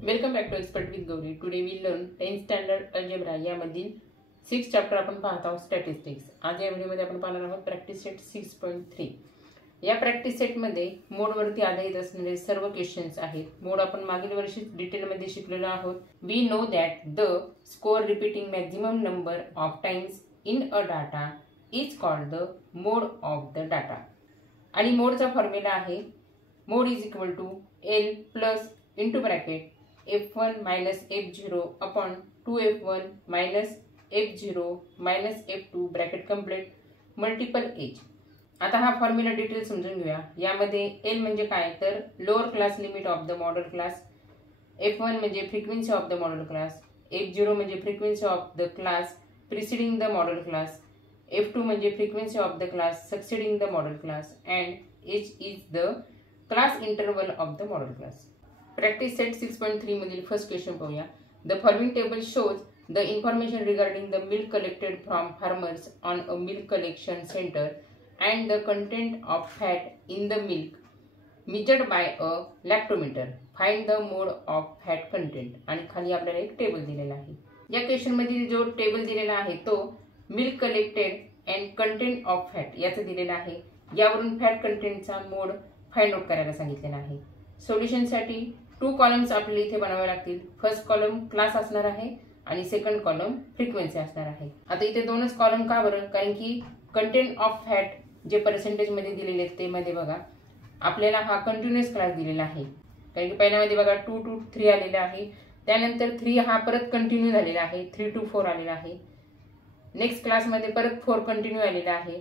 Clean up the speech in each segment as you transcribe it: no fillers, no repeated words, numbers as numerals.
Welcome back to expert with Gauri. Today we learn 10th standard algebra यामधील 6 chapter आपण पाहत आहोत स्टॅटिस्टिक्स. आज या व्हिडिओमध्ये आपण पाहणार आहोत प्रॅक्टिस सेट 6.3. या प्रॅक्टिस सेटमध्ये मोडवरती आधारित असणारे सर्व क्वेश्चन्स आहेत. मोड आपण मागील वर्षी डिटेलमध्ये शिकलेलो आहोत. We know that the score repeating maximum number of times in a data is called the mode of the data. आणि मोडचा फॉर्म्युला आहे mode is equal to L plus into bracket f1 minus f0 upon 2f1 minus f0 minus f2 bracket complete multiple H. आता हा formula detail समजून घेऊया. यामध्ये L म्हणजे काय तर lower class limit of the modal class, f1 म्हणजे frequency of the modal class, f0 म्हणजे frequency of the class preceding the modal class, f2 म्हणजे frequency of the class succeeding the modal class and h is the class interval of the modal class. Practice set 6.3 मधील first question पाहूया. The following table shows the information regarding the milk collected from farmers on a milk collection centre and the content of fat in the milk measured by a lactometer. Find the mode of fat content. आणि खाली आपल्याला एक table दिलेला आहे. या question मधील जो table दिलेला आहे तो milk collected and content of fat याचा दिलेला आहे. यावरून फॅट कंटेंटचा मोड फाइंड आउट करायला सांगितलेला आहे. सोल्युशनसाठी 2 कॉलम्स आपल्याला इथे बनावे लागतील. फर्स्ट कॉलम क्लास असणार आहे आणि सेकंड कॉलम फ्रिक्वेन्सी असणार आहे. आता इथे दोनच कॉलम का बरं? कारण की कंटेंट ऑफ फॅट जे पर्सेंटेज मध्ये दिलेले आहेत ते मध्ये बघा आपल्याला हा कंटिन्युअस क्लास दिलेला आहे. कारण की पहिल्यामध्ये बघा 2 to 3 आलेला आहे, त्यानंतर 3 हा परत कंटिन्यू झालेला आहे, 3 to 4 आलेला आहे. नेक्स्ट क्लासमध्ये परत 4 कंटिन्यू आलेला आहे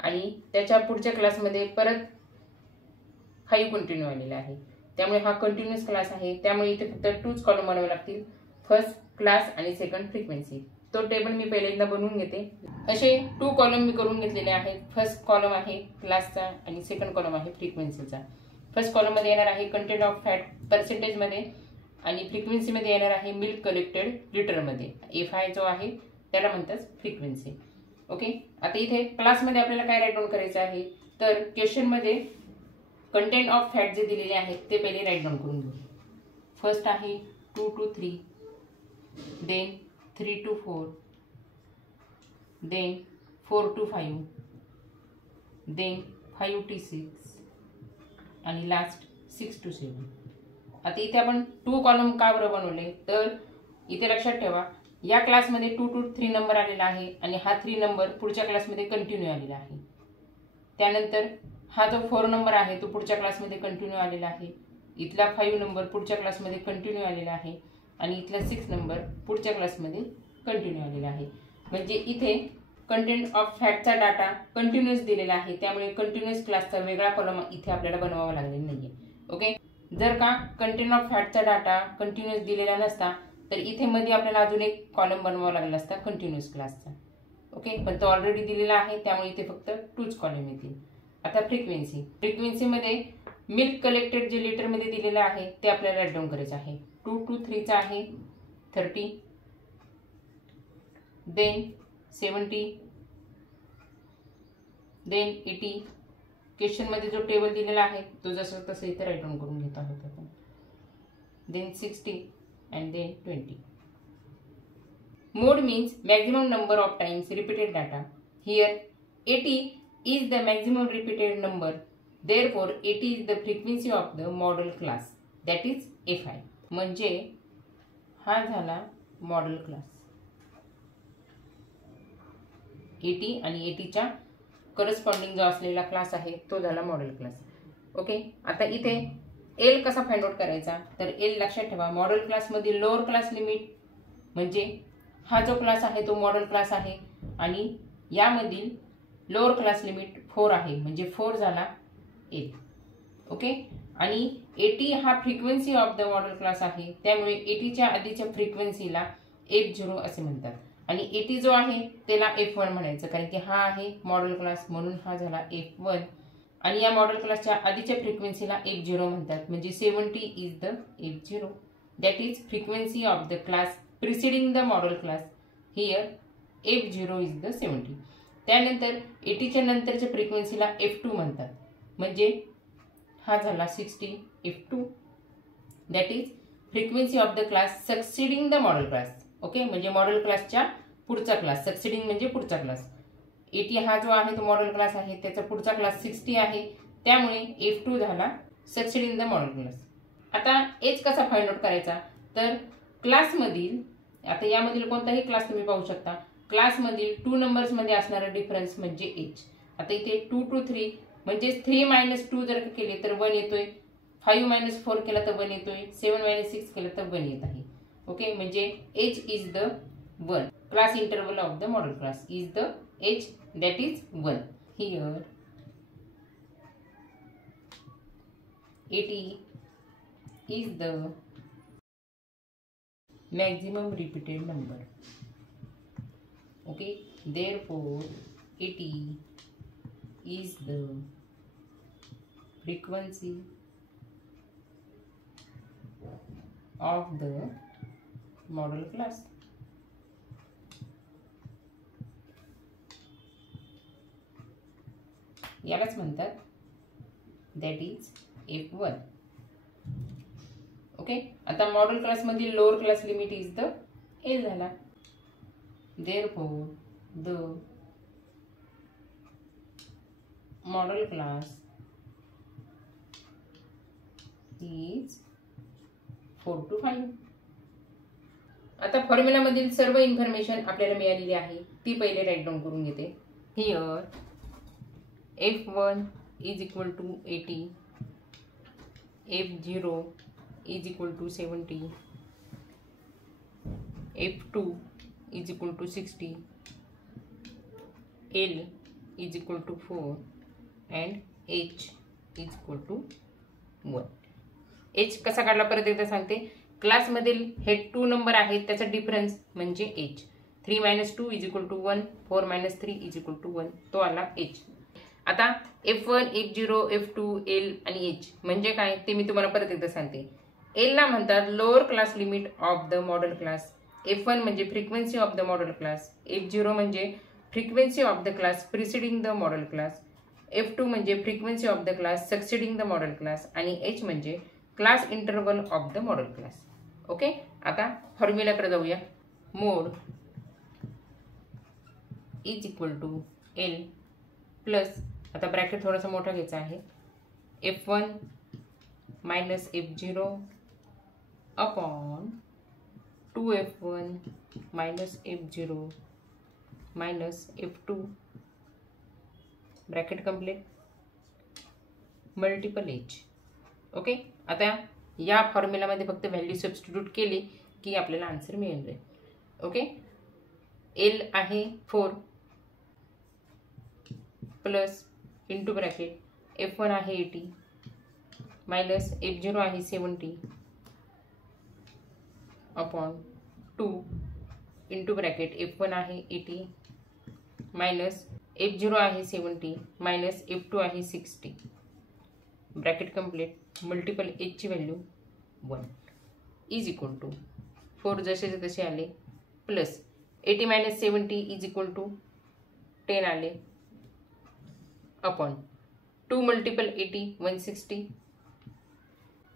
आणि त्याच्या पुढच्या क्लासमध्ये परत 5 कंटिन्यू आलेला आहे. त्यामुळे हा कंटिन्युअस क्लास आहे. त्यामुळे इथे फक्त 2च कॉलम बनवावे लागतील, फर्स्ट क्लास आणि सेकंड फ्रिक्वेन्सी. तो टेबल मी पहिल्यांदा बनवून घेते. असे 2 कॉलम मी करून घेतलेले आहेत. फर्स्ट कॉलम आहे क्लासचा आणि सेकंड कॉलम आहे फ्रिक्वेन्सीचा. फर्स्ट कॉलम मध्ये येणार आहे कंटेंट ऑफ फॅट पर्सेंटेज मध्ये आणि फ्रिक्वेन्सी मध्ये येणार आहे मिल्क कलेक्टेड लिटर मध्ये. Fi जो आहे त्याला म्हणतात फ्रिक्वेन्सी. ओके. आता इथे क्लास मध्ये आपल्याला काय राईट डाऊन करायचं आहे तर क्वेश्चन मध्ये कंटेंट ऑफ फॅट जे दिलेले आहेत ते पहिले राईट डाऊन करून घेऊ. फर्स्ट आहे 2 to 3, then 3 to 4, then 4 to 5, then 5 to 6 आणि लास्ट 6 to 7. आता इथे आपण 2 कॉलम का बरं बनवले तर इथे लक्षात ठेवा या क्लासमध्ये 2 to 3 नंबर आलेला आहे आणि हा 3 नंबर पुढच्या क्लासमध्ये कंटिन्यू आलेला आहे. त्यानंतर हा जो 4 नंबर आहे तो पुढच्या क्लासमध्ये कंटिन्यू आलेला आहे. इथला 5 नंबर पुढच्या क्लासमध्ये कंटिन्यू आलेला आहे आणि इथला 6 नंबर पुढच्या क्लासमध्ये कंटिन्यू आलेला आहे. म्हणजे इथे कंटेंट ऑफ फॅटचा डाटा कंटिन्युअस दिलेला आहे. त्यामुळे कंटिन्युअस क्लासचा वेगळा कॉलम इथे आपल्याला बनवावा लागलेला नाहीये. ओके. जर का कंटेंट ऑफ फॅटचा डाटा कंटिन्युअस दिलेला नसता तर इथे मध्ये आपल्याला अजून एक कॉलम बनवावा लागला असता कंटिन्युअस क्लासचा. ओके. पण तो ऑलरेडी दिलेला आहे त्यामुळे इथे फक्त 2च कॉलम येतील. आता फ्रिक्वेन्सी. फ्रिक्वेन्सीमध्ये मिल्क कलेक्टेड जे लिटरमध्ये दिलेलं आहे ते आपल्याला राईट डाऊन करायचं आहे. 2 to 3 चा आहे 30, देन 70, देन 80. क्वेश्चनमध्ये जो टेबल दिलेला आहे तो जसं तसं इथे राईट डाऊन करून घेत आहोत आपण. Then 60 and then 20. Mode means maximum number of times repeated data. Here 80 is the maximum repeated number, therefore 80 is the frequency of the model class, that is Fi. म्हणजे हा झाला मॉडेल क्लास 80 आणि 80 च्या corresponding जो असलेला class आहे तो झाला मॉडेल क्लास. ओके. आता इथे एल कसा फाइंड आउट करायचा तर एल लक्षात ठेवा मॉडेल क्लास मधील लोअर क्लास लिमिट म्हणजे हा जो क्लास आहे तो मॉडेल क्लास आहे आणि यामधील लोअर क्लास लिमिट 4 आहे म्हणजे 4 झाला 1. ओके. आणि 80 हा frequency of the modal class आहे त्यामुळे 80 च्या आधीच्या फ्रिक्वेन्सीला F0 असे म्हणतात आणि 80 जो आहे त्याला F1 म्हणायचं कारण की हा आहे मॉडेल क्लास म्हणून हा झाला F1 आणि या मॉडेल क्लासच्या आधीच्या फ्रिक्वेन्सीला F0 म्हणतात म्हणजे 70 is the F0, that is frequency of the class preceding the modal class. Here F0 is the 70. त्यानंतर 80 च्या नंतरच्या फ्रिक्वेन्सीला F2 म्हणतात म्हणजे हा झाला 60 F2, that is frequency of the class succeeding the modal class. Okay, म्हणजे मॉडेल क्लासच्या पुढचा क्लास. सक्सिडिंग म्हणजे पुढचा क्लास. 80 हा जो आहे तो मॉडेल क्लास आहे, त्याचा पुढचा क्लास 60 आहे, त्यामुळे F2 झाला सक्सिडिंग द मॉडेल क्लास. आता एच कसा फाइंड आउट करायचा, तर क्लासमधील, आता यामधील कोणताही क्लास तुम्ही पाहू शकता, क्लासमधील 2 नंबर्समध्ये असणारा डिफरन्स म्हणजे एच. आता इथे 2 to 3 म्हणजे 3 - 2 जर केले तर 1 येतोय, 5 - 4 केला तर 1 येतोय, 7 - 6 केलं तर 1 येत आहे. ओके, म्हणजे H is the 1. Class interval of the modal class is the H, that is 1. Here 80 is the maximum repeated number. Okay, therefore 80 is the frequency of the model class. यालाच म्हणतात दॅट इज F1. ओके, आता modal class मधील lower class limit is the L झाला. Therefore the modal class is 4 to 5. आता formula मधील सर्व information आपल्याला मिळालेली आहे, ती पहिले राईट डाऊन करून घेते. Here F1 is equal to 80, F0 is equal to 70, F2 is equal to 60, L is equal to 4 and H is equal to 1. H कसा काढला परत एकदा सांगते. क्लासमधील हे 2 नंबर आहेत, त्याचा डिफरन्स म्हणजे H. 3 - 2 is equal to 1, 4 - 3 is equal to 1, तो आला H. आता F1, F0, F2, L आणि H म्हणजे काय ते मी तुम्हाला परत एकदा सांगते. L ला म्हणतात lower class limit of the modal class. F1 म्हणजे frequency of the modal class, F0 म्हणजे frequency of the class preceding the modal class, F2 म्हणजे frequency of the class succeeding the modal class आणि H म्हणजे class interval of the modal class. Okay, आता फॉर्म्युलाकडे जाऊया. Mode is equal to L plus, आता bracket थोडासा मोठा घ्यायचा आहे, F1 - F0 upon 2F1 - F0 -F2 bracket complete multiple H. Okay, आता या फॉर्म्युलामध्ये फक्त व्हॅल्यू सबस्टिट्यूट केली की आपल्याला आन्सर मिळून जाईल. ओके, L आहे 4 प्लस इंटू ब्रॅकेट F1 आहे 80 मायनस F0 आहे 70 अपॉन 2 इंटू ब्रॅकेट F1 आहे 80 मायनस F0 आहे 70 मायनस F2 आहे 60 ब्रॅकेट कंप्लीट. मल्टिपल H ची व्हॅल्यू 1 इज इक्वल टू 4 जसे तसे आले प्लस 80 - 70 इज इक्वल टू 10 आले अपॉन 2 मल्टिपल 80 160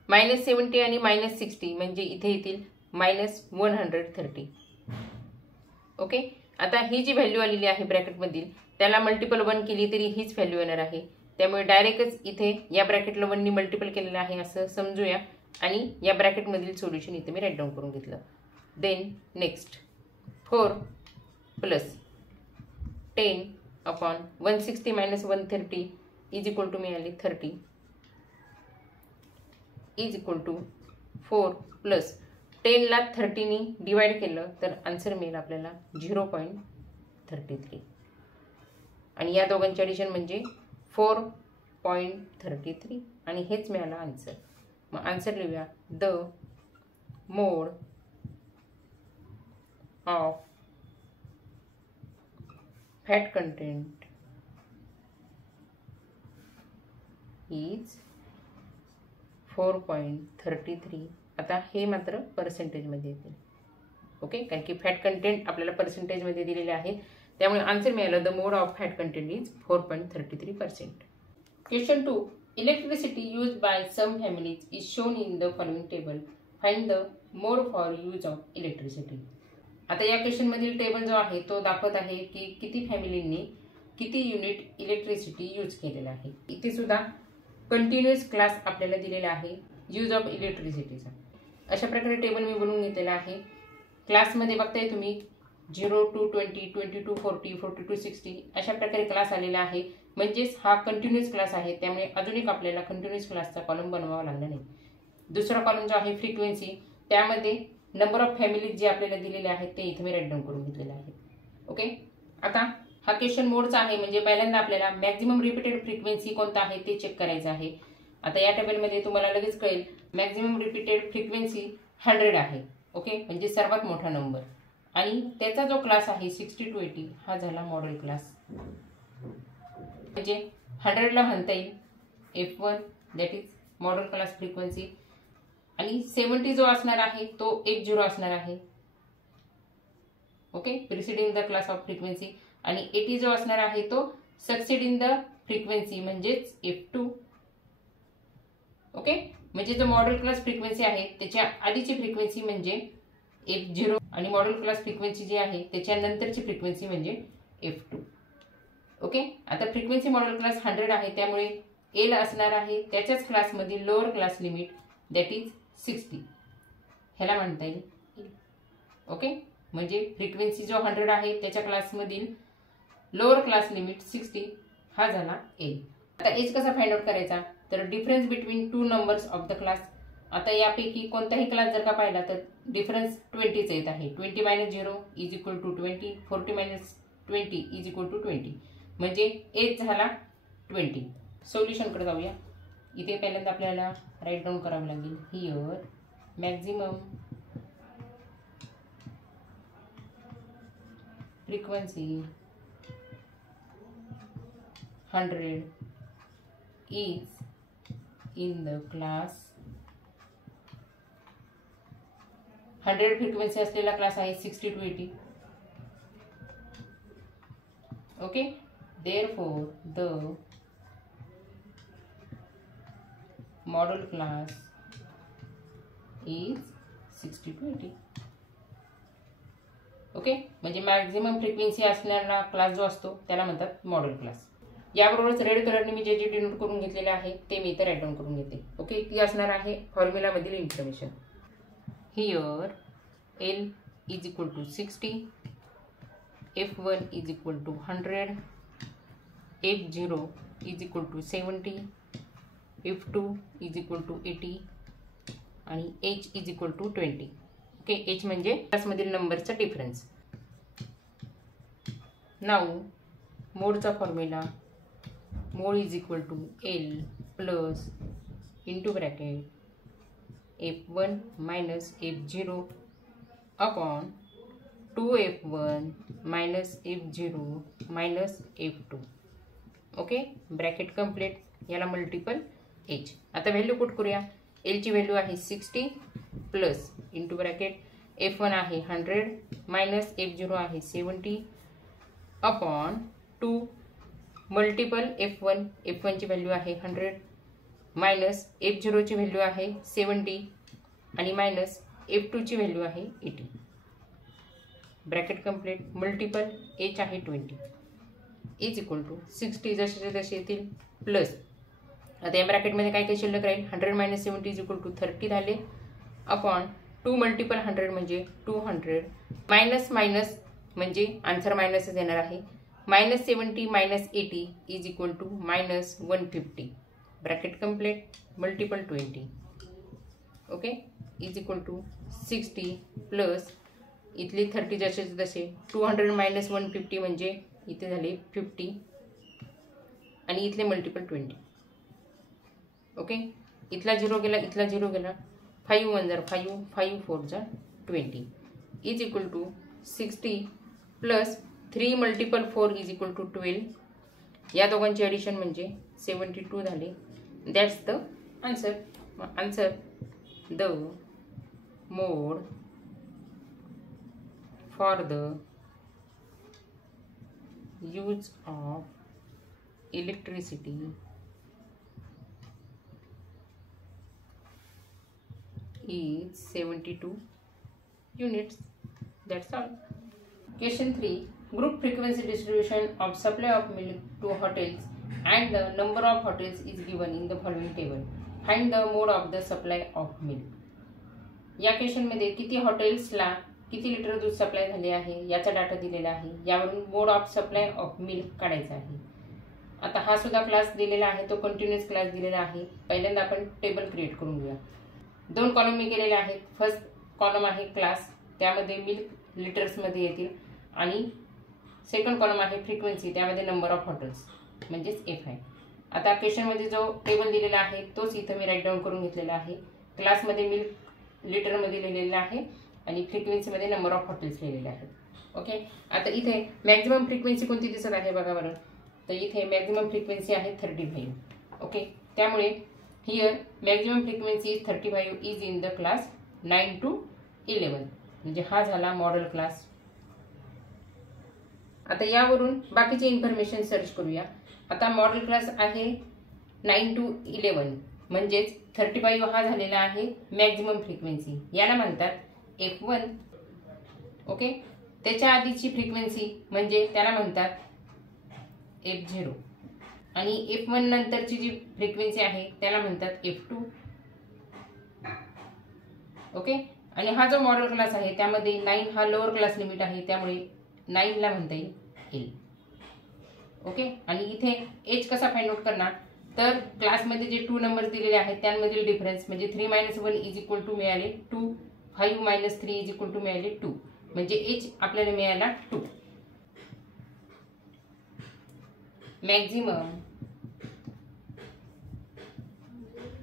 -70 आणि -60 म्हणजे इथे येतील -130. ओके, आता ही जी व्हॅल्यू आलेली आहे ब्रॅकेटमधील त्याला मल्टिपल 1 केली तरी हीच व्हॅल्यू येणार आहे, त्यामुळे डायरेक्टच इथे या ब्रॅकेटला 1 ने मल्टिपल केलेलं आहे असं समजूया आणि या ब्रॅकेटमधील सोल्युशन इथे मी राईट डाऊन करून घेतलं. Then next 4 plus 10 upon 160 - 130 is equal to मिळाली 30 इज इक्वल टू 4 प्लस 10 ला 30 ने डिवाइड केलं तर आन्सर मिळेल आपल्याला 0.33 आणि या दोघांचे ॲडिशन म्हणजे 4.33 आणि हेच मिळालं आन्सर. मग आन्सर लिहूया. The mode of fat content is 4.33. आता हे मात्र पर्सेंटेजमध्ये येतील. ओके, कारण की फॅट कंटेंट आपल्याला पर्सेंटेजमध्ये दिलेले आहे, त्यामुळे आन्सर मिळालं the mode of fat content is 4.33%. Question 2. Electricity used by some families is shown in the following table. Find the mode for use of electricity. आता या क्वेश्चनमधील टेबल जो आहे तो दाखवत आहे की किती फॅमिलींनी किती युनिट इलेक्ट्रिसिटी यूज केलेला आहे. इथे सुद्धा कंटिन्युअस क्लास आपल्याला दिलेला आहे यूज ऑफ इलेक्ट्रिसिटीचा. अशा प्रकारे टेबल मी बनवून घेतलेला आहे. क्लासमध्ये बघताय तुम्ही 0 to 20, 20 to 40, 40 to 60 अशा प्रकारे क्लास आलेला आहे. म्हणजेच हा कंटिन्युअस क्लास आहे, त्यामुळे अजून एक आपल्याला कंटिन्युअस क्लासचा कॉलम बनवावा लागला नाही. दुसरा कॉलम जो आहे फ्रिक्वेन्सी, त्यामध्ये नंबर ऑफ फॅमिलीज जे आपल्याला दिलेले आहेत ते इथे मी राईट डाऊन करून घेतलेले आहे. ओके, आता हा क्वेश्चन मोडचा आहे, म्हणजे पहिल्यांदा आपल्याला मॅक्झिमम रिपीटेड फ्रिक्वेन्सी कोणता आहे ते चेक करायचं आहे. आता या टेबलमध्ये तुम्हाला लगेच कळेल मॅक्झिमम रिपीटेड फ्रिक्वेन्सी 100 आहे. ओके, म्हणजे सर्वात मोठा नंबर. आणि त्याचा जो क्लास आहे 60 to 80 हा झाला मॉडेल क्लास. म्हणजे 100ला म्हणता येईल F1 that is model class frequency. आणि 70 जो असणार आहे तो F0 असणार आहे. Okay, preceding the class of frequency. आणि 80 जो असणार आहे तो सक्सिडिंग द फ्रिक्वेन्सी म्हणजेच F2. ओके, म्हणजे जो मॉडेल क्लास फ्रिक्वेन्सी आहे त्याच्या आधीची फ्रिक्वेन्सी म्हणजे F0 आणि मॉडेल क्लास फ्रिक्वेन्सी जी आहे त्याच्या नंतरची फ्रिक्वेन्सी म्हणजे F2. ओके, आता फ्रिक्वेन्सी मॉडेल क्लास 100 आहे, त्यामुळे एल असणार आहे त्याच्याच क्लासमधील lower class limit that is 60. ह्याला म्हणता येईल. ओके, म्हणजे फ्रिक्वेन्सी जो 100 आहे त्याच्या क्लासमधील लोअर क्लास लिमिट 60 हा झाला एल. आता एच कसा फाइंड आउट करायचा, तर difference between two numbers of the class. आता यापैकी कोणताही क्लास जर का पाहिला तर डिफरन्स 20चा येत आहे. 20 - 0 is equal to 20, 40 - 20 is equal to 20, म्हणजे एच झाला 20. सोल्युशनकडे जाऊया. इथे पहिल्यांदा आपल्याला राईट डाऊन करावं लागेल. Here maximum frequency 100 is in the class. 100 frequency असलेला क्लास आहे 60 to 80. Okay, therefore the model class is 60 to 80. Okay, म्हणजे मॅक्झिमम फ्रिक्वेन्सी असणारा क्लास जो असतो त्याला म्हणतात मॉडेल क्लास. याबरोबरच रेड कलरने मी जे जे डिनोट करून घेतलेले आहे ते मी इथे राईट डाऊन करून घेते. ओके, ती असणार आहे फॉर्म्युलामधील information. Here L is equal to 60, F1 is equal to 100, F0 is equal to 70, F2 is equal to 80 आणि H is equal to 20. Okay, H म्हणजे क्लासमधील नंबरचा डिफरन्स. नाऊ मोडचा formula, mode is equal to L plus into bracket F1 minus F0 upon 2F1 minus F0 minus F2. Okay, bracket complete. याला multiple H. आता value put करूया. L ची value आहे 60 plus into bracket F1 आहे 100 minus F0 आहे 70 upon 2 multiple F1. F1 ची value आहे 100 minus F0 ची व्हॅल्यू आहे 70 आणि मायनस F2 ची व्हॅल्यू आहे 80. Bracket complete. मल्टिपल H आहे 20 इज इक्वल टू 60 जसे जसे येतील प्लस. आता या ब्रॅकेटमध्ये काय काय शिल्लक राहील. 100 मायनस 70 इज इक्वल टू 30 झाले अपॉन 2 मल्टिपल 100 म्हणजे 200 मायनस मायनस म्हणजे आन्सर मायनसच येणार आहे. Minus 70 minus 80 is equal to minus 150. Bracket complete. Multiple 20. Okay, is equal to 60 plus इथली 30 जसे जसे 200 मायनस 150 म्हणजे इथे झाले 50 आणि इथले मल्टिपल 20. ओके, इथला 0 गेला, इथला 0 गेला. 5 1 जार 5, 5 4 जार 20 is equal to 60 plus 3 multiple 4 is equal to 12. या दोघांची ॲडिशन म्हणजे 72 झाले. That's the answer. Answer the mode for the use of electricity is 72 units. That's all. Question 3. Group frequency distribution of supply of milk to hotels and the number of hotels is given in the following table. Find the mode of the supply of milk. या question मध्ये किती हॉटेल्सला किती litre दूध supply झाले आहे याचा data दिलेला आहे. यावरून मोड ऑफ सप्लाय ऑफ मिल्क काढायचा आहे. आता हा सुद्धा क्लास दिलेला आहे, तो कंटिन्यूअस क्लास दिलेला आहे. पहिल्यांदा आपण टेबल क्रिएट करून घेऊया. दोन कॉलम मी केलेले आहेत. फर्स्ट कॉलम आहे क्लास, त्यामध्ये मिल्क लिटर्समध्ये येतील आणि सेकंड कॉलम आहे फ्रिक्वेन्सी, त्यामध्ये नंबर ऑफ हॉटेल्स म्हणजेच एफ आहे. आता क्वेश्चनमध्ये जो टेबल दिलेला आहे तोच इथं मी राईट डाऊन करून घेतलेला आहे. क्लासमध्ये मिल्क लिटरमध्ये लिहिलेलं आहे आणि फ्रिक्वेन्सीमध्ये नंबर ऑफ हॉटेल्स लिहिलेले आहेत. ओके. आता इथे मॅक्झिमम फ्रिक्वेन्सी कोणती दिसत आहे बघा बरं. तर इथे मॅक्झिमम फ्रिक्वेन्सी आहे 35. ओके. त्यामुळे here maximum frequency is 35 is in the class 9 to 11. म्हणजे हा झाला मॉडेल क्लास. आता यावरून बाकीचे इन्फॉर्मेशन सर्च करूया. आता मॉडेल क्लास आहे 9 to 11 म्हणजेच 35 हा झालेला आहे मॅक्झिमम फ्रिक्वेन्सी. याला म्हणतात F1. ओके. त्याच्या आधीची फ्रिक्वेन्सी म्हणजे त्याला म्हणतात F0 आणि F1 नंतरची जी फ्रिक्वेन्सी आहे त्याला म्हणतात F2. ओके. आणि हा जो मॉडेल क्लास आहे त्यामध्ये 9 हा लोअर क्लास लिमिट आहे, त्यामुळे 9 ला म्हणता येईल. ओके. आणि इथे एज कसा फाइंड आउट करणार, तर क्लासमध्ये जे 2 नंबर दिलेले आहेत त्यांमधील डिफरन्स म्हणजे 3 - 1 इज इक्वल टू मिळाले 2, 5 - 3 इज इक्वल टू मिळाले 2, म्हणजे एज आपल्याला मिळाला 2. Maximum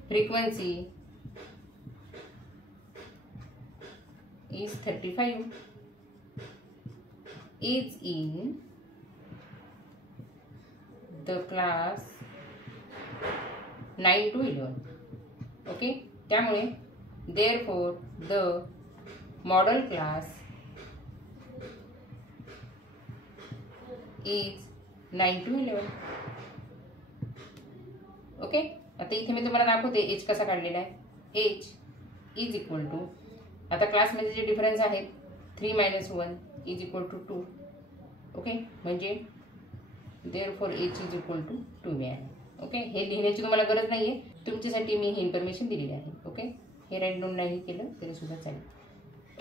frequency is 35 is in the class 9 to 11. Okay. त्यामुळे therefore the model class is 9 to 11. Okay. आता इथे मी तुम्हाला दाखवते एज कसा काढलेला आहे. एज इज इक्वल टू, आता क्लासमध्ये जे डिफरन्स आहेत 3 - 1 इज इक्वल टू 2. ओके. म्हणजे therefore H is equal to 2 मिळाले. ओके. हे लिहिण्याची तुम्हाला गरज नाही आहे, तुमच्यासाठी मी ही इन्फॉर्मेशन दिलेली आहे. ओके. हे राईट डाऊन नाही केलं तरी सुद्धा चालेल.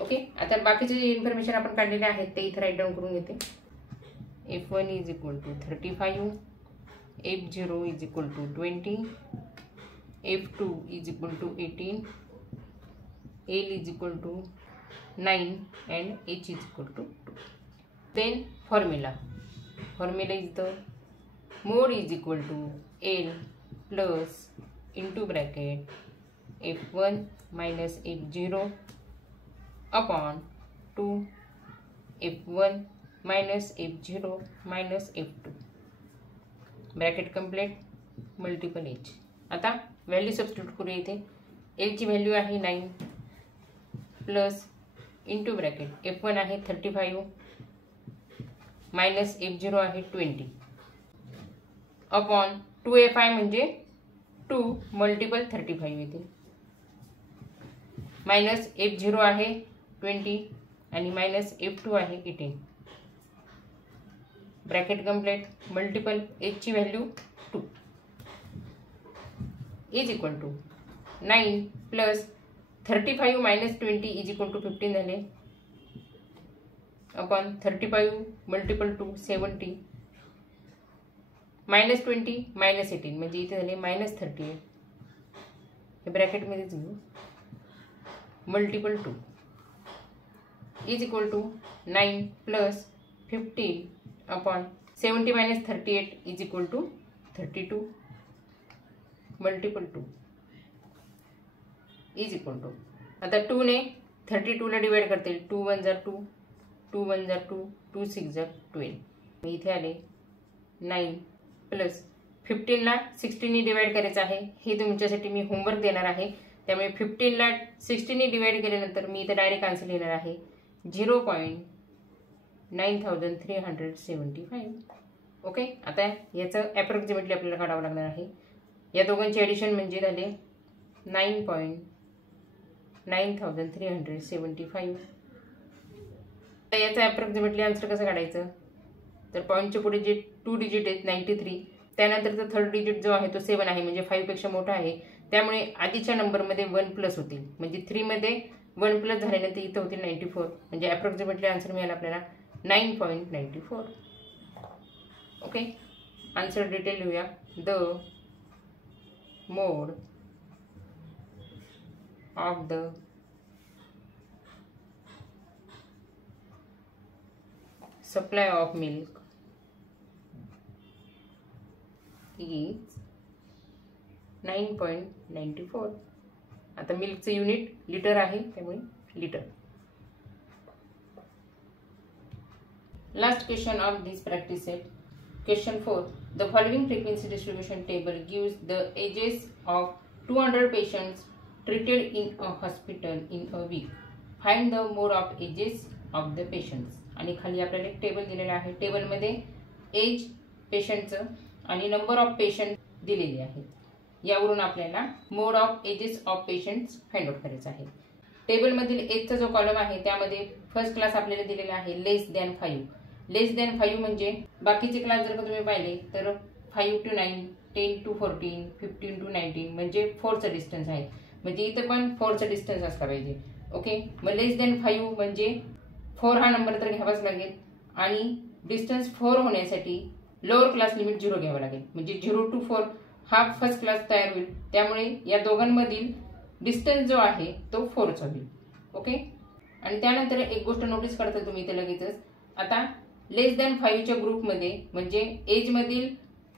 ओके. आता बाकीचे जे इन्फॉर्मेशन आपण काढलेले आहेत ते इथं राईट डाऊन करून घेते. F1 is equal to 35, F0 is equal to 20, F2 is equal to 18, L is equal to 9 and H is equal to 2. Then formula is the mode is equal to L plus into bracket F1 minus F0 upon 2 F1 minus F0 minus F2 bracket complete multiple H. आता value substitute करूया. इथे L ची value आहे 9 plus into bracket F1 आहे 35 minus F0 आहे 20 upon 2F म्हणजे 2 multiple 35 येते minus F0 आहे 20 आणि मायनस F2 आहे 18 ब्रॅकेट कंप्लीट मल्टिपल H ची value 2 is equal to 9 plus 35 minus 20 is equal to 15 झाले upon 35 multiple to 70 minus 20 minus 18 म्हणजे इथे झाले मायनस 38. हे ब्रॅकेटमध्येच घेऊ multiple 2 is equal to 9 plus 15 upon 70 minus 38 is equal to 32 multiple 2 is equal to, आता 2 ने 32 ला डिवाइड करते 2 1 जा 2, 2 1 जा 2, 2 6 जा 12. मी इथे आले 9 प्लस 15 ला 16 ने डिवाइड करायचं आहे. हे तुमच्यासाठी मी होमवर्क देणार आहे, त्यामुळे 15 ला 16 ने डिवाइड केल्यानंतर मी इथे डायरेक्ट आन्सर लिहिणार आहे 0.9375. ओके. आता याचं ॲप्रॉक्सिमेटली आपल्याला काढावं लागणार आहे. या दोघांची ॲडिशन म्हणजे झाले 9375. तर याचा ॲप्रॉक्सिमेटली आन्सर कसं काढायचं, तर पॉईंटच्या पुढे जे 2 डिजिट आहेत 93, त्यानंतरचा थर्ड डिजिट जो आहे तो 7 आहे, म्हणजे 5 पेक्षा मोठा आहे, त्यामुळे आधीच्या नंबरमध्ये 1 प्लस होतील, म्हणजे 3 मध्ये 1 प्लस झाल्यानंतर इथं होतील 94, म्हणजे ॲप्रॉक्सिमेटली आन्सर मिळाला आपल्याला 9.94. ओके, आन्सर डिटेल लिहूया. The mode of the supply of milk is 9.94. आता मिल्कचं युनिट लिटर आहे, त्यामुळे litre. Last question of this practice set. Question 4. The following frequency distribution table gives the ages of 200 patients treated in a hospital in a week. Find the mode of ages of the patients. आणि खाली आपल्याला एक table दिलेला आहे. टेबलमध्ये age पेशंटचं आणि number of patient दिलेले आहेत. यावरून आपल्याला mode of ages of patients find out करायचं आहे. टेबलमधील एजचा जो कॉलम आहे त्यामध्ये फर्स्ट क्लास आपल्याला दिलेला आहे लेस दॅन 5. लेस दॅन 5 म्हणजे बाकीचे क्लास जर का तुम्ही पाहिले तर 5 to 9, 10 to 14, 15 to 19 म्हणजे 4चा डिस्टन्स आहे, म्हणजे इथे पण 4चा डिस्टन्स असला पाहिजे. ओके, मग लेस दॅन 5 म्हणजे 4 हा नंबर तर घ्यावाच लागेल आणि डिस्टन्स 4 होण्यासाठी लोअर क्लास लिमिट 0 घ्यावं लागेल, म्हणजे 0 to 4 हा फर्स्ट क्लास तयार होईल. त्यामुळे या दोघांमधील डिस्टन्स जो आहे तो 4चा होईल. ओके, आणि त्यानंतर एक गोष्ट नोटीस करता तुम्ही इथे लगेचच. आता लेस दॅन 5च्या ग्रुपमध्ये म्हणजे एजमधील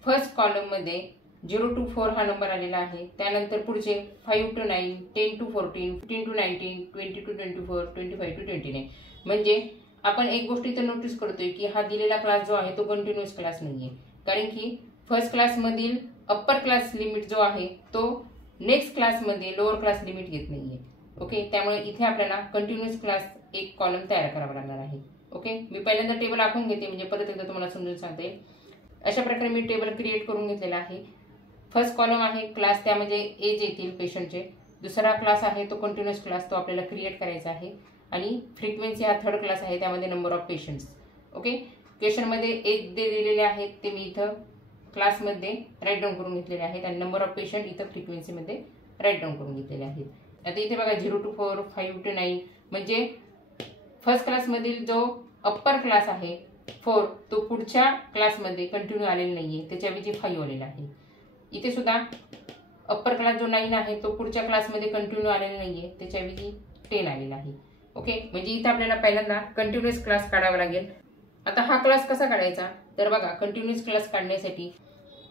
फर्स्ट कॉलममध्ये 0 to 4 हा नंबर आलेला आहे. त्यानंतर पुढचे 5 to 9, 10 to 14, 15 to 19, 20 to 24, 25 to 29. म्हणजे आपण एक गोष्ट इथे नोटीस करतोय की हा दिलेला क्लास जो आहे तो कंटिन्युअस क्लास नाहीये, कारण की फर्स्ट क्लासमधील अप्पर क्लास लिमिट जो आहे तो नेक्स्ट क्लासमध्ये लोअर क्लास लिमिट घेत नाहीये. ओके, त्यामुळे इथे आपल्याला कंटिन्युअस क्लास एक कॉलम तयार करावा लागणार आहे. ओके, मी पहिल्यांदा टेबल आखून घेते म्हणजे परत एकदा तुम्हाला समजून सांगते. अशा प्रकारे मी टेबल क्रिएट करून घेतलेला आहे. फर्स्ट कॉलम आहे क्लास, त्यामध्ये एज येतील पेशंटचे. दुसरा क्लास आहे तो कंटिन्युअस क्लास, तो आपल्याला क्रिएट करायचा आहे. आणि फ्रिक्वेन्सी हा थर्ड क्लास आहे, त्यामध्ये नंबर ऑफ पेशंट्स. ओके, क्वेश्चनमध्ये एज दिलेले आहेत ते मी इथं क्लासमध्ये राईट डाऊन करून घेतलेले आहेत आणि नंबर ऑफ पेशंट इथं फ्रिक्वेन्सीमध्ये राईट डाऊन करून घेतलेले आहेत. आता इथे बघा 0 to 4, 5 to 9 म्हणजे फर्स्ट क्लासमधील जो अप्पर क्लास आहे 4 तो पुढच्या क्लासमध्ये कंटिन्यू आलेला नाहीये, त्याच्याऐवजी 5 आलेला आहे. इथे सुद्धा अप्पर क्लास जो 9 आहे तो पुढच्या क्लासमध्ये कंटिन्यू आलेला नाहीये, त्याच्याऐवजी 10 आलेला आहे. ओके, म्हणजे इथे आपल्याला पहिल्यांदा कंटिन्युअस क्लास काढावा लागेल. आता हा क्लास कसा काढायचा, तर बघा कंटिन्युअस क्लास काढण्यासाठी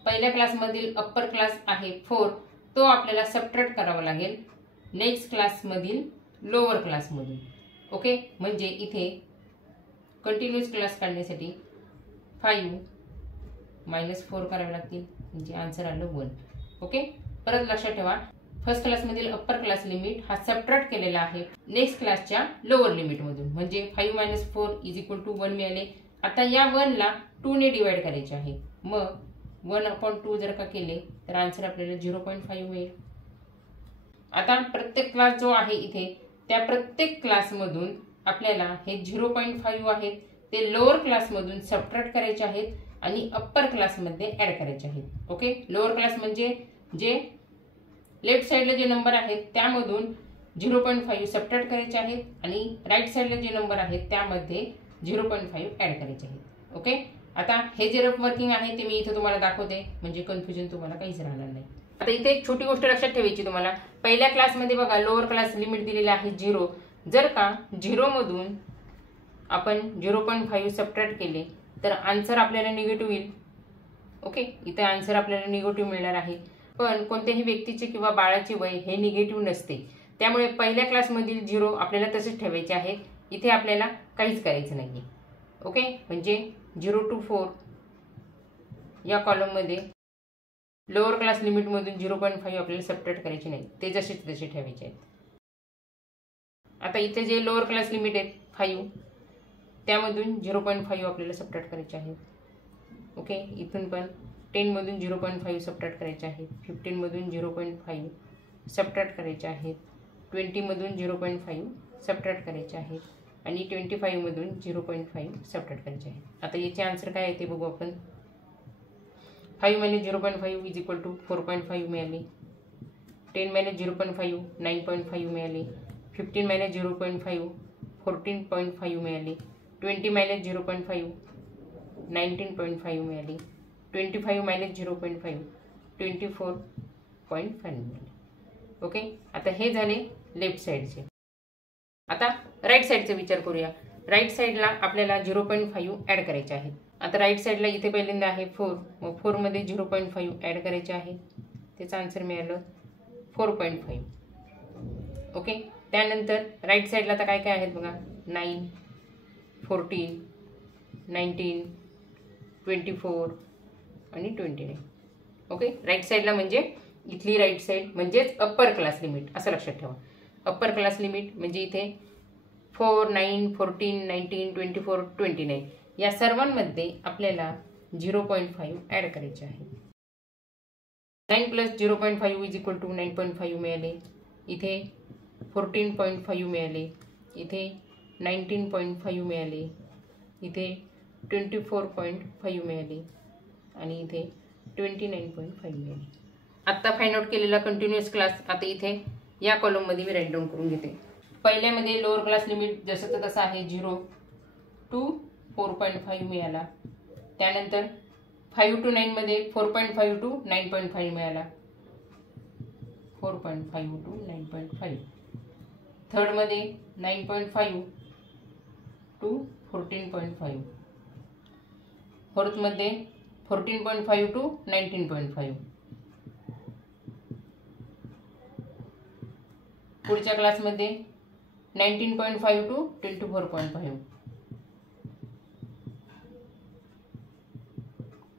पहिल्या क्लासमधील अप्पर क्लास आहे 4 तो आपल्याला सबट्रॅक्ट करावा लागेल नेक्स्ट क्लासमधील लोअर क्लासमधून. ओके, म्हणजे इथे कंटिन्युअस क्लास काढण्यासाठी 5 - 4 करावे लागतील, म्हणजे आन्सर आलं 1. ओके, परत लक्षात ठेवा फर्स्ट क्लासमधील अप्पर क्लास लिमिट हा सबट्रॅक्ट केलेला आहे नेक्स्ट क्लासच्या लोअर लिमिटमधून, म्हणजे 5 - 4 = 1 मिळाले. आता या 1 ला 2 ने डिवाइड करायचे आहे, मग 1/2 जर का केले तर आन्सर आपल्याला 0.5 मिळेल. आता प्रत्येक क्लास जो आहे इथे त्या प्रत्येक क्लासमधून आपल्याला हे 0.5 आहेत ते लोअर क्लासमधून सबट्रॅक्ट करायचे आहेत आणि अप्पर क्लासमध्ये ऍड करायचे आहेत. ओके, लोअर क्लास म्हणजे जे लेफ्ट साइडला जे नंबर आहेत त्यामधून 0.5 सबट्रॅक्ट करायचे आहेत आणि राईट साइडला जे नंबर आहेत त्यामध्ये 0.5 ऍड करायचे आहेत. ओके, आता हे जे रफ वर्किंग आहे ते मी इथे तुम्हाला दाखवते, म्हणजे कन्फ्युजन तुम्हाला काहीच राहणार नाही. आता इथे एक छोटी गोष्ट लक्षात ठेवायची तुम्हाला. पहिल्या क्लासमध्ये बघा लोअर क्लास लिमिट दिलेला आहे 0. जर का 0 मधून आपण 0.5 सबट्रॅक्ट केले तर आन्सर आपल्याला निगेटिव्ह येईल. ओके, इथे आन्सर आपल्याला निगेटिव्ह मिळणार आहे. पण कोणत्याही व्यक्तीचे किंवा बाळाचे वय हे निगेटिव्ह नसते, त्यामुळे पहिल्या क्लासमधील 0 आपल्याला तसेच ठेवायचे आहे. इथे आपल्याला काहीच करायचं नाहीये. ओके, म्हणजे 0 to 4 या कॉलममध्ये लोअर क्लास लिमिटमधून 0.5 आपल्याला सबट्रॅक्ट करायचे नाही, ते जसेच तसे ठेवायचे आहेत. आता इथे जे लोअर क्लास लिमिट आहेत 5 त्यामधून 0.5 आपल्याला सबट्रॅक्ट करायचे आहेत. ओके, इथून पण 10 मधून 0.5 सबट्रॅक्ट करायचे आहेत, 15 मधून 0.5 सबट्रॅक्ट करायचे आहेत 20मधून 0.5 सबट्रॅक्ट करायचे आहेत आणि 25मधून 0.5 सबट्रॅक्ट करायचे आहेत. आता याचे आन्सर काय आहे ते बघू आपण. 5 - 0.5 इज इक्वल टू 4.5 मिळाले. 10 - 0.5 9.5 मिळाले. 15 - 0.5 14.5 मिळाले. 20 - 0.5 19.5 मिळाले. 25 - 0.5 24.5 मिळाले. ओके, आता हे झाले लेफ्ट साईडचे. आता राईट साईडचा विचार करूया. राईट साईडला आपल्याला 0.5 ॲड करायचे आहे. आता राईट साईडला इथे पहिल्यांदा आहे 4, मग 4मध्ये 0.5 ॲड करायचे आहे. त्याचं आन्सर मिळालं 4.5. ओके, त्यानंतर राईट साईडला आता काय काय आहेत बघा. 9 14 19 24 आणि 29. ओके, राईट साईडला म्हणजे इथली राईट साईड म्हणजेच अप्पर क्लास लिमिट असं लक्षात ठेवा. अप्पर क्लास लिमिट म्हणजे इथे 4 9 14 19 24 29 या सर्वांमध्ये आपल्याला 0.5 ॲड करायचे आहे. 9 + 0.5 इज इक्वल टू 9.5 मिळाले. इथे 14.5 मिळाले. इथे 19.5 मिळाले. इथे 24.5 मिळाले आणि इथे 29.5 मिळाले. आत्ता फाइंड आउट केलेला कंटिन्युअस क्लास आता इथे या कॉलममध्ये मी राईट डाऊन करून घेते. पहिल्यामध्ये लोअर क्लास लिमिट जसं तसं आहे 0 to 4.5 मिळाला. त्यानंतर 5 to 9 मध्ये 4.5 to 9.5 मिळाला. 4.5 to 9.5. थर्डमध्ये 9.5 to 14.5. फोर्थमध्ये 14.5 to 19.5. पुढच्या क्लासमध्ये 19.5 to 24.5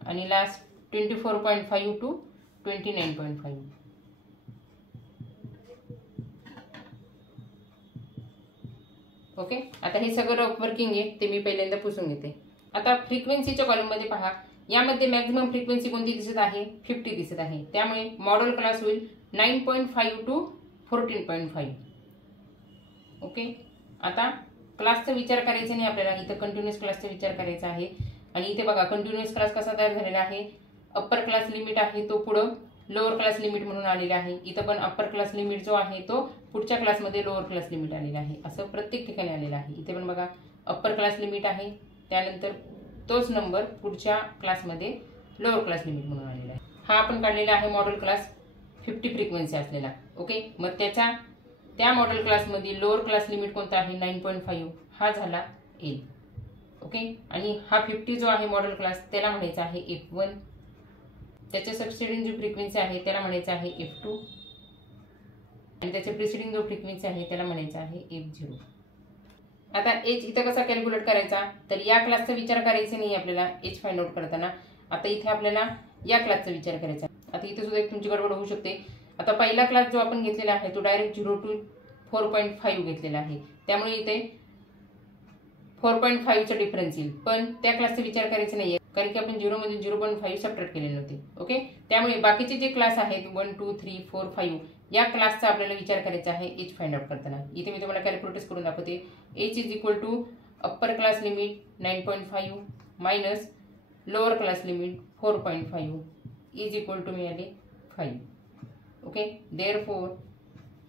आणि लास्ट 24.5 to 29.5. ओके, आता हे सगळं रफ वर्किंग आहे ते मी पहिल्यांदा पुसून घेते. आता फ्रिक्वेन्सीच्या कॉलममध्ये पहा, यामध्ये मॅक्झिमम फ्रिक्वेन्सी कोणती दिसत आहे 50 दिसत आहे. त्यामुळे मॉडेल क्लास होईल 9.5 to 14.5. ओके, आता क्लासचा विचार करायचा नाही आपल्याला, इथं कंटिन्युअस क्लासचा विचार करायचा आहे. आणि इथे बघा कंटिन्युअस क्लास कसा तयार झालेला आहे. अप्पर क्लास लिमिट आहे तो पुढं लोअर क्लास लिमिट म्हणून आलेला आहे. इथं पण अप्पर क्लास लिमिट जो आहे तो पुढच्या क्लासमध्ये लोअर क्लास लिमिट आलेला आहे. असं प्रत्येक ठिकाणी आलेलं आहे. इथे पण बघा अप्पर क्लास लिमिट आहे, त्यानंतर तोच नंबर पुढच्या क्लासमध्ये लोअर क्लास लिमिट म्हणून आलेला आहे. हा आपण काढलेला आहे मॉडेल क्लास 50 फ्रिक्वेन्सी असलेला. ओके, मग त्या मॉडेल क्लासमध्ये लोअर क्लास लिमिट कोणता आहे 9.5 हा झाला A. ओके, आणि हा 50 जो आहे मॉडेल क्लास त्याला म्हणायचा आहे F1. त्याच्या सबसिडिंग जो फ्रिक्वेन्सी आहे त्याला म्हणायचं आहे F2 आणि त्याच्या प्रिसिडिंग जो फ्रिक्वेन्सी आहे त्याला म्हणायचं आहे F0. आता एच इथं कसा कॅल्क्युलेट करायचा, तर या क्लासचा विचार करायचा नाही आपल्याला एच फाइंड आउट करताना. आता इथे आपल्याला या क्लासचा विचार करायचा. आता इथे सुद्धा एक तुमची गडबड होऊ शकते. आता पहिला क्लास जो आपण घेतलेला आहे तो डायरेक्ट 0 to 4.5 घेतलेला आहे, त्यामुळे इथे 4.5चा डिफरन्स येईल. पण त्या क्लासचा विचार करायचा नाहीये कारण की आपण 0 मध्ये 0.5 सबट्रॅक्ट केले नव्हते. ओके, त्यामुळे बाकीचे जे क्लास आहेत 1 2 3 4 5 या क्लासचा आपल्याला विचार करायचा आहे एच फाइंड आउट करताना. इथे मी तुम्हाला कॅल्क्युलेटर्स करून दाखवते. H is equal to upper class limit 9.5 minus lower class limit 4.5 is equal to मिळाले 5. Okay, therefore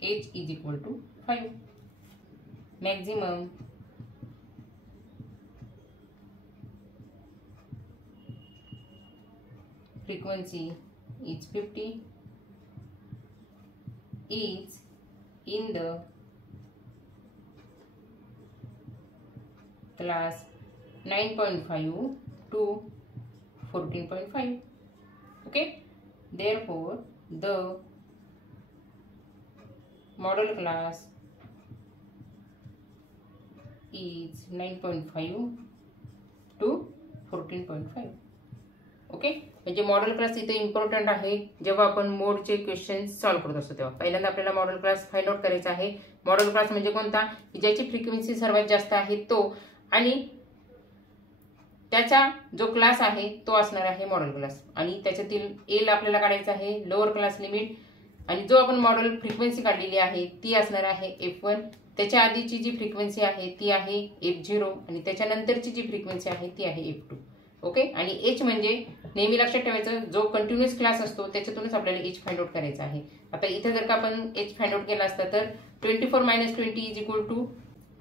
H is equal to 5. Maximum frequency is 50 is in the class 9.5 to 14.5. okay, therefore the model class is 9.5 to 14.5. Okay, म्हणजे model class इथे important आहे. जेव्हा आपण मोडचे question solve करत असतो तेव्हा पहिल्यांदा आपल्याला मॉडेल क्लास फाइंड आउट करायचा आहे. मॉडेल क्लास म्हणजे कोणता, ज्याची फ्रिक्वेन्सी सर्वात जास्त आहे तो, आणि त्याचा जो क्लास आहे तो असणार आहे मॉडेल क्लास. आणि त्याच्यातील एल आपल्याला काढायचा आहे लोअर क्लास लिमिट आणि जो आपण मॉडेल फ्रिक्वेन्सी काढलेली आहे ती असणार आहे F1. त्याच्या आधीची जी फ्रिक्वेन्सी आहे ती आहे F0 आणि त्याच्यानंतरची जी फ्रिक्वेन्सी आहे ती आहे F2. ओके. आणि H म्हणजे नेहमी लक्षात ठेवायचं, जो कंटिन्युअस क्लास असतो त्याच्यातूनच आपल्याला H फाइंड आउट करायचा आहे. आता इथे जर का आपण H फाइंड आउट केला असता तर 24 - 20 =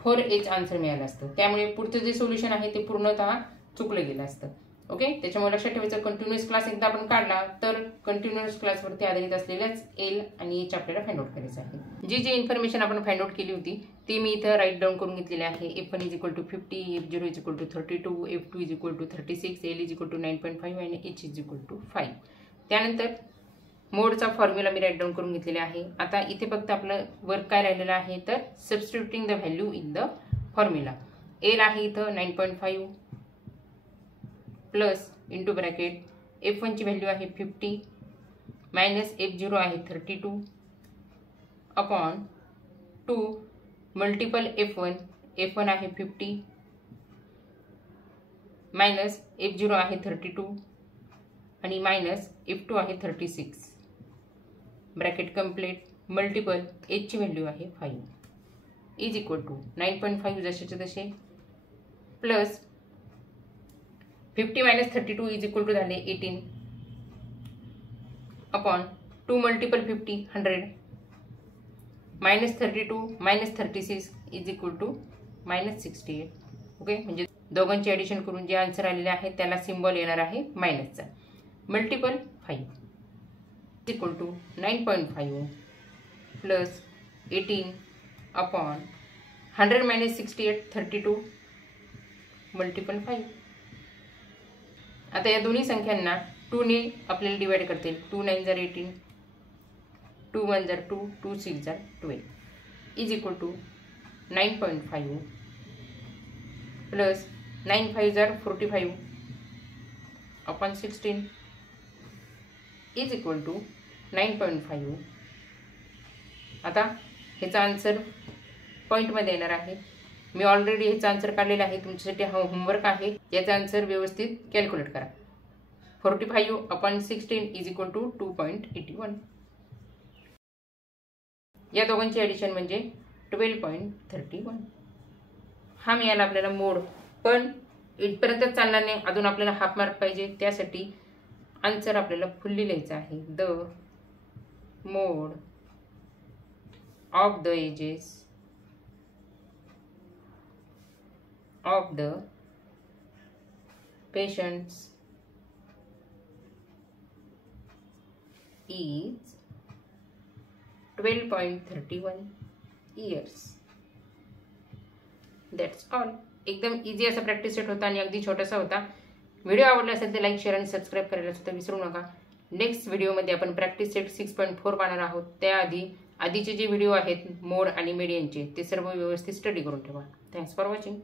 4H आन्सर मिळालं असतं. त्यामुळे पुढचं जे सोल्युशन आहे ते पूर्णतः चुकलं गेलं असतं. ओके. त्याच्यामुळे लक्षात ठेवायचं, कंटिन्युअस क्लास एकदा आपण काढला तर कंटिन्युअस क्लासवरती आधारित असलेल्याच L आणि H आपल्याला फाइंड आउट करायचं आहे. जी जी इन्फॉर्मेशन आपण फाइंड आउट केली होती ती मी इथं राईट डाऊन करून घेतलेली आहे. F1 = 50, F0 = 32, F2 = 36, L = 9.5 आणि H = 5. त्यानंतर मोडचा फॉर्म्युला मी राईट डाऊन करून घेतलेला आहे. आता इथे फक्त आपलं वर्क काय राहिलेलं आहे तर substituting the value in the formula. L आहे इथं 9.5 प्लस इंटू ब्रॅकेट F1 ची व्हॅल्यू आहे 50 मायनस F0 आहे 32 अपॉन 2 मल्टिपल F1 आहे 50 मायनस F0 आहे 32 आणि मायनस F2 आहे 36 ब्रॅकेट कंप्लीट मल्टिपल H ची व्हॅल्यू आहे 5 इज इक्वल टू 9.5 जसेचे तसे प्लस 50 - 32 इज इक्वल टू झाले 18 upon 2 multiple 50 100 minus 32 minus 36 is equal to minus 68. Okay. म्हणजे दोघांची ॲडिशन करून जे आन्सर आलेले आहे त्याला सिम्बॉल येणार आहे मायनसचा. Multiple 5 is equal to 9.5 plus 18 upon 100 minus 68 32 multiple 5. आता या दोन्ही संख्यांना 2 ने आपल्याला डिवाइड करता येईल. 2 9 = 18, 2 1 = 2, 2 6 = 12 is equal to 9.5 plus 9 5 = 45 upon 16 is equal to 9.5. आता ह्याचा आन्सर पॉईंटमध्ये येणार आहे. मी ऑलरेडी ह्याचा आन्सर काढलेला आहे, तुमच्यासाठी हा होमवर्क आहे. याचा आन्सर व्यवस्थित कॅल्क्युलेट करा. 45 अपॉन 16 इज इक्वल टू 2.81. या दोघांची ॲडिशन म्हणजे 12.31. हा मिळाला आपल्याला मोड. पण इथपर्यंत चालणार नाही, अजून आपल्याला हाफ मार्क पाहिजे. त्यासाठी आन्सर आपल्याला फुल्ली लिहायचा आहे. The mode of the ages of the patients is 12.31 years. That's all. एकदम इझी असा प्रॅक्टिस सेट होता आणि अगदी छोटासा होता. व्हिडिओ आवडला असेल तर लाईक शेअर आणि सबस्क्राईब करायला सुद्धा विसरू नका. नेक्स्ट व्हिडिओमध्ये आपण प्रॅक्टिस सेट 6.4 पाहणार आहोत. त्याआधी आधीचे जे व्हिडिओ आहेत मोड आणि मीडियनचे ते सर्व व्यवस्थित स्टडी करून ठेवा. Thanks for watching.